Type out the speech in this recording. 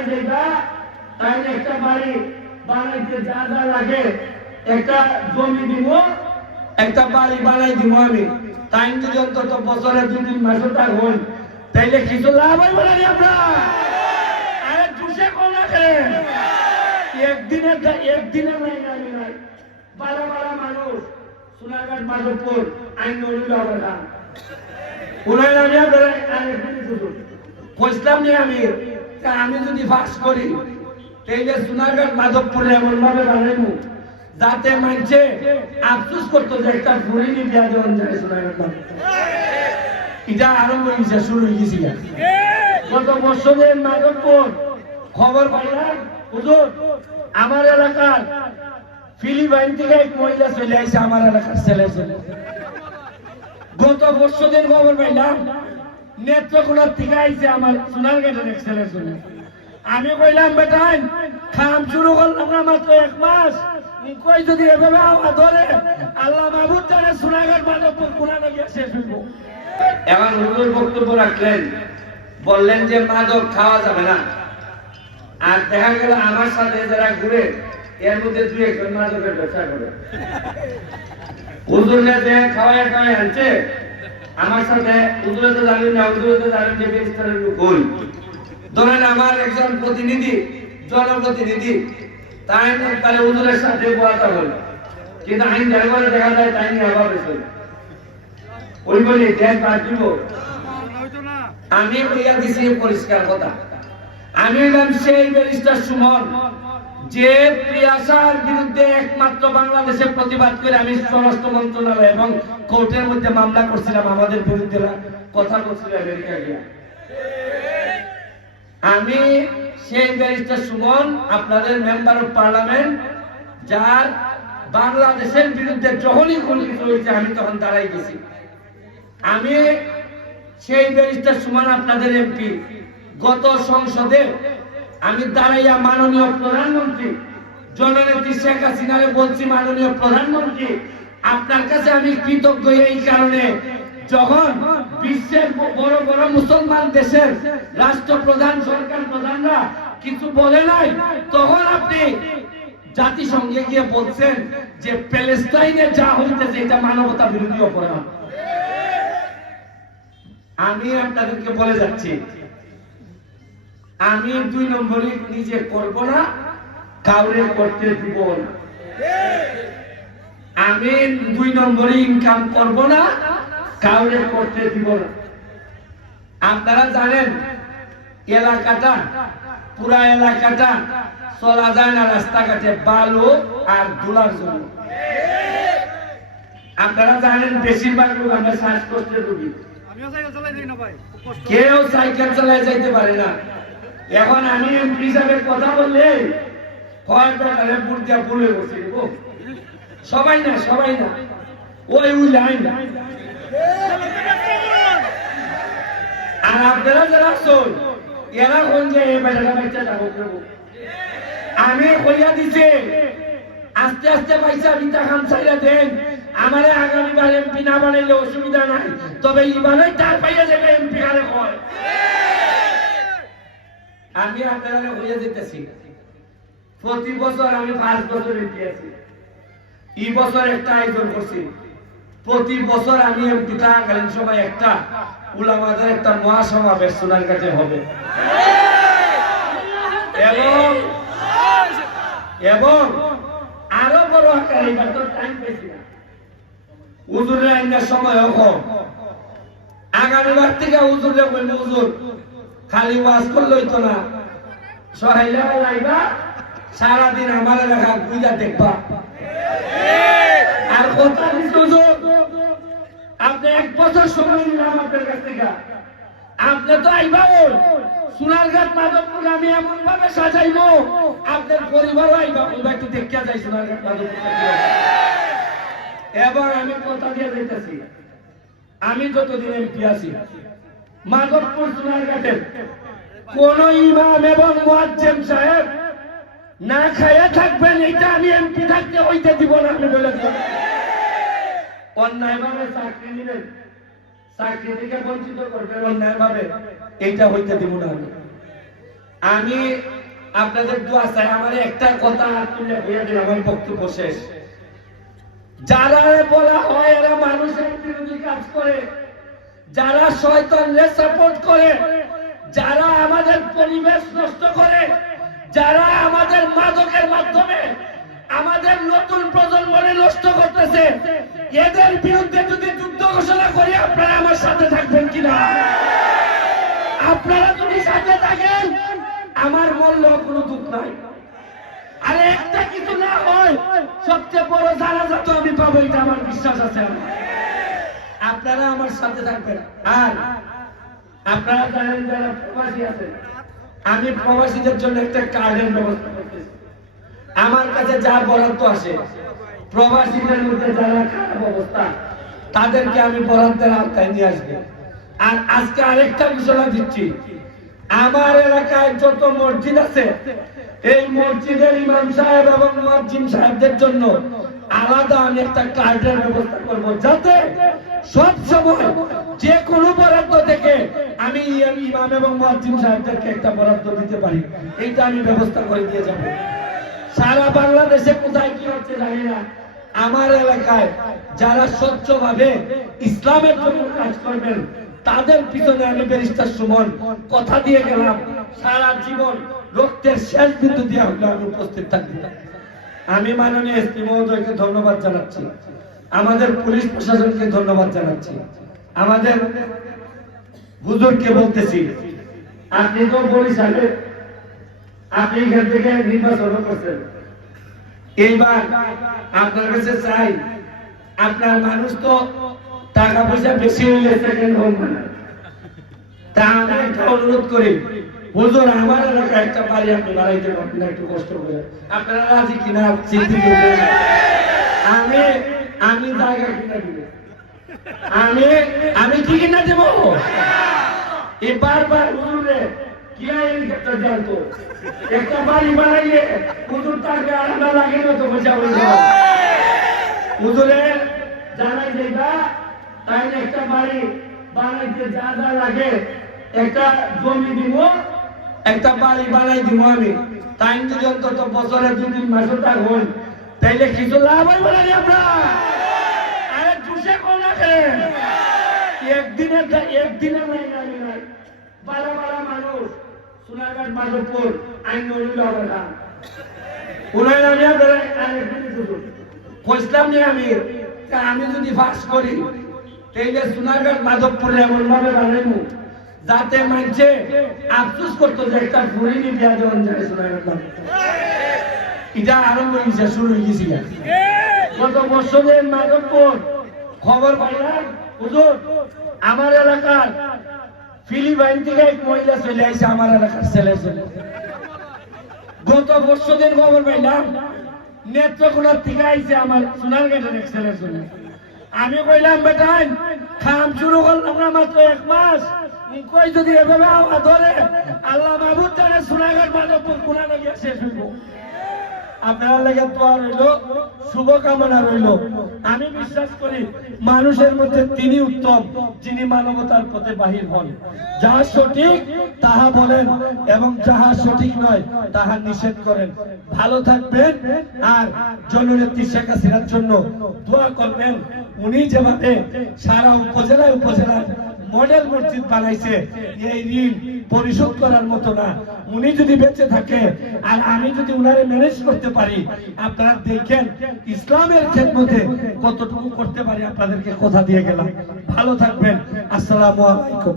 জায়গায় যাইবা তাই একটা বাড়ি বানাইতে যা যা লাগে, একটা জমি দিব একটা বাড়ি বানাই দিব আমি। তাই যদি অন্তত বছরে দু তিন মাসও তার হই, তাইলে কিছু লাভ হইব না আমরা। আরে জুসে কোন একদিনে একদিনে নাই নাই নাই। বারা বারা মানুষ সোনাঘাট মাধবপুর, আইন নড়িল হবে না। উনাই আমি কইসলাম যে আমি? তা আমি যদি ফাঁস করি, তাইলে সোনাঘাট মাধবপুরে এমন ভাবে বানাইমু, যাতে মানছে আফসোস করতো যে একটা ঘুরিনি বিয়া দেওয়ান যায় মাধবপুর এটা আরম্ভ হয়েছে শুরু হয়ে গেছি গত বছরের মাধবপুর, খবর পাইলাম, হুজুর, আমার এলাকার ফিলিপাইন থেকে এক মহিলা চলে আসছে আমার এলাকার ছেলে ছেলে গত বছরের খবর পাইলাম আমার আমি কইলাম বেটাই খাম শুরু করলাম না মাত্র এক মাস। কই যদি এভাবে ধরে, আল্লাহ জানে কোনা শেষ হইব। হুজুর বক্তব্য রাখলেন, বললেন যে মাদক খাওয়া যাবে না। আর দেখা গেল আমার সাথে যারা ঘুরে, এর মধ্যে দুই একজন মাদকের ব্যবসা করে। হুজুরে যে খাওয়ায় খাওয়ায় আনছে? আমার সাথে হুজুরে জানেন না হুজুরে জানেন যে বিস্তারের কই ধরেন আমার একজন প্রতিনিধি, জনপ্রতিনিধি, তাই তাহলে হুজুরের সাথে বলাটা হলো। কিন্তু আইন জানবারে দেখা যায় তাই নিয়ে আবার হয়েছে ওই বলি দেন বাদ দিব। আমি বলিয়া দিছি পরিষ্কার কথা। আমি হলাম সেই ব্যারিস্টার সুমন যে প্রিয়াসার বিরুদ্ধে একমাত্র বাংলাদেশে প্রতিবাদ করে আমি স্বরাষ্ট্র মন্ত্রণালয় এবং কোর্টের মধ্যে মামলা করছিলাম, আমাদের বিরুদ্ধে কথা বলছিল আমেরিকা গিয়া। আমি সেই ব্যারিস্টার সুমন, আপনাদের মেম্বার অফ পার্লামেন্ট যার বাংলাদেশের বিরুদ্ধে যখনই কোনো কিছু হয়েছে আমি তখন দাঁড়াই গেছি। আমি সেই ব্যারিস্টার সুমন, আপনাদের এমপি। গত সংসদে আমি দাঁড়াইয়া মাননীয় প্রধানমন্ত্রী, জননেত্রী শেখ হাসিনারে বলছি, মাননীয় প্রধানমন্ত্রী, আপনার কাছে আমি কৃতজ্ঞ এই কারণে যখন বিশ্বের বড় বড় মুসলমান দেশের রাষ্ট্রপ্রধান, সরকার প্রধানরা কিছু বলে নাই, তখন আপনি জাতিসংঘে গিয়ে বলছেন যে প্যালেস্টাইনে যা হইতেছে, এটা মানবতা বিরোধী অপরাধ। আমি আপনাদেরকে বলে যাচ্ছি আমি দুই নম্বরই নিজে করব না কাউরে করতে দিব না। আমি দুই নম্বরই ইনকাম করব না কাউরে করতে দিব না। আপনারা জানেন এলাকাটা পুরা এলাকাটা চলা যায় না রাস্তাঘাটে বালু আর ধুলার জন্য। আপনারা জানেন বেশিরভাগ লোক আমরা শ্বাসকষ্টের রোগী। কেউ সাইকেল চালায় যাইতে পারে না। এখন আমি এমপি হিসাবে কথা বললে গো সবাই না সবাই না। ওই ওই লাইন। আর আপনারা যারা শোন এরা কোন আমি কইয়া দিছে, আস্তে আস্তে পয়সা বিতা খান চাইলা দেন। আমারে আগামী বার এমপি না বানাইলে অসুবিধা নাই। তবে ইবানাই তার পাইয়া যাবে এমপি আরে কয়? আমি আপনারা হইয়া দিতেছি প্রতি বছর আমি পাঁচ বছর আছি। এই বছর একটা আয়োজন করছি। প্রতি বছর আমি এমপি থাকাকালীন সময় একটা উলামাদের একটা মহাসমাবেশ সোনার কাছে হবে। এবং এবং আরও বড় আকারে এবার তো টাইম পেয়েছি না। হুজুরের আইনার সময় কম। আগামীবার থেকে হুজুরে বলবে হুজুর খালি ওয়াজ করলেই তো না। লাইবা, সারাদিন আমার এলাকা গুইজা দেখবা। আর কথা আপনি এক বছর সময় আপনার কাছ থেকে। আপনি তো আইবা ওই সোনারঘাট মাধবপুর, আমি এমন ভাবে সাজাইবো, আপনার পরিবারও আইবা। একটু দেখিয়া যাই মাধবপুর। এবার আমি কথা দিয়ে যাইতেছি। আমি যতদিন এমপি আছি মাধবপুর কোন ইমাম এবং মুয়াজ্জিম সাহেব না থাকবেন, এটা আমি এমপি থাকতে দিব না বলে দিলাম। অন্যায় চাকরি নিবেন, চাকরি থেকে বঞ্চিত করবেন অন্যায় ভাবে এইটা হইতে দিব না আমি। আমি আপনাদের আমার একটা কথা তুলে আমার বক্তব্য শেষ। যারা বলা হয় এরা মানুষের বিরোধী কাজ করে যারা শয়তানরে সাপোর্ট করে, যারা আমাদের পরিবেশ নষ্ট করে, যারা আমাদের মাদকের মাধ্যমে আমাদের নতুন প্রজন্মরে নষ্ট করতেছে, এদের বিরুদ্ধে যদি যুদ্ধ ঘোষণা করি, আপনারা আমার সাথে থাকবেন কিনা আপনারা যদি সাথে থাকেন, আমার মূল্য কোনো দুঃখ নাই আরে একটা কিছু না হয়, সবচেয়ে বড় জানাজা তো আমি পাবো, এটা আমার বিশ্বাস আছে আমার। আপনারা আমার সাথে থাকবেন। আর আপনারা জানেন যারা প্রবাসী আছেন আমি প্রবাসীদের জন্য একটা কার্ডের ব্যবস্থা করতেছি। আমার কাছে যা বরাদ্দ আসে প্রবাসীদের মধ্যে যারা খারাপ অবস্থা, তাদেরকে আমি বরাদ্দের আওতায় নিয়ে আসব। আর আজকে আরেকটা ঘোষণা দিচ্ছি। আমার এলাকায় যত মসজিদ আছে, এই মসজিদের ইমাম সাহেব এবং মুয়াজ্জিন সাহেবদের জন্য আলাদা আমি একটা কার্ডের ব্যবস্থা করব। যাতে সব সময় যে কোনো বরাদ্দ থেকে আমি ইমাম এবং মুয়াজ্জিন সাহেবদেরকে একটা বরাদ্দ দিতে পারি। এইটা আমি ব্যবস্থা করে দিয়ে যাব। সারা বাংলাদেশে কোথায় কি হচ্ছে জানি না। আমার এলাকায় যারা স্বচ্ছভাবে ইসলামের জন্য কাজ করবেন, তাদের পিছনে আমি ব্যারিস্টার সুমন কথা দিয়ে গেলাম। সারা জীবন রক্তের শেষ বিন্দু দিয়ে আমি উপস্থিত থাকব। আমি মাননীয় এসপি মহোদয়কে ধন্যবাদ জানাচ্ছি। আমাদের পুলিশ প্রশাসনকে ধন্যবাদ জানাচ্ছি। আমাদের হুজুরকে বলতেছি, আপনি তো বরিশালে আপনি এখান থেকে নির্বাচন করছেন। এইবার আপনার কাছে চাই, আপনার মানুষ তো টাকা পয়সা বেশি হইলে সেকেন্ড হোম তা আমি একটা অনুরোধ করি, হুজুর, আমার এলাকায় একটা বাড়ি আপনি বাড়াইতে পারবেন একটু কষ্ট করে। আপনারা রাজি কিনা? চিন্তিত আমি আমি জায়গা কিনা দিব আমি আমি কি কিনা দেব? এই বারবার হুজুরে একটা বাড়ি হুজুর লাগে না তো হুজুরের জানাই যেটা তাই একটা বাড়ি বানাইতে যা যা লাগে, একটা জমি দিব, একটা বাড়ি বানাই দিব আমি। তাই যদি অন্তত বছরে দু তিন মাসও তা হই তাইলে কিছু লাভ হইব না আমরা। আরে জুসে একদিনের একদিনের নাই নাই মানুষ মাধবপুর, আইন আমি যদি ফাঁস করি, তাইলে সোনারঘাট মাধবপুরে এমন ভাবে বানাইমু, যাতে মানছে আফসোস করতো যে একটা ঘুরিনি বিয়া দেওয়ান যায় সোনারঘাট মাধবপুর। এটা আরম্ভ হয়েছে শুরু হয়ে গেছিল। গত বছরের মাধবপুর, খবর পাইলাম, হুজুর, আমার এলাকার ফিলিপাইন থেকে এক মহিলা চলে আইছে আমার এলাকার ছেলে চলে গত বছর দিন খবর পাইলাম, নেত্রকোনার থেকে আইছে আমার সোনারঘাটের এক ছেলে চলে আমি কইলাম বেটাই খাম শুরু করলাম না মাত্র এক মাস। কই যদি এভাবে আওয়া ধরে, আল্লাহ মাহবুব জানে সোনারঘাট মাধবপুর কোনা লাগিয়া শেষ হইব। আপনার লেগে দোয়া রইল, শুভকামনা রইল। আমি বিশ্বাস করি, মানুষের মধ্যে তিনি উত্তম, যিনি মানবতার পথে বাহির হন। যাহা সঠিক, তাহা বলেন, এবং যাহা সঠিক নয়, তাহা নিষেধ করেন। ভালো থাকবেন, আর জননেত্রী শেখ হাসিনার জন্য দোয়া করবেন। উনি যেভাবে সারা উপজেলায় উপজেলায় মডেল মসজিদ বানাইছে, এই ঋণ পরিশোধ করার মতো না। উনি যদি বেঁচে থাকে, আর আমি যদি উনারে ম্যানেজ করতে পারি, আপনারা দেখেন ইসলামের খেদমতে কতটুকু করতে পারি, আপনাদেরকে কথা দিয়ে গেলাম। ভালো থাকবেন। আসসালামু আলাইকুম।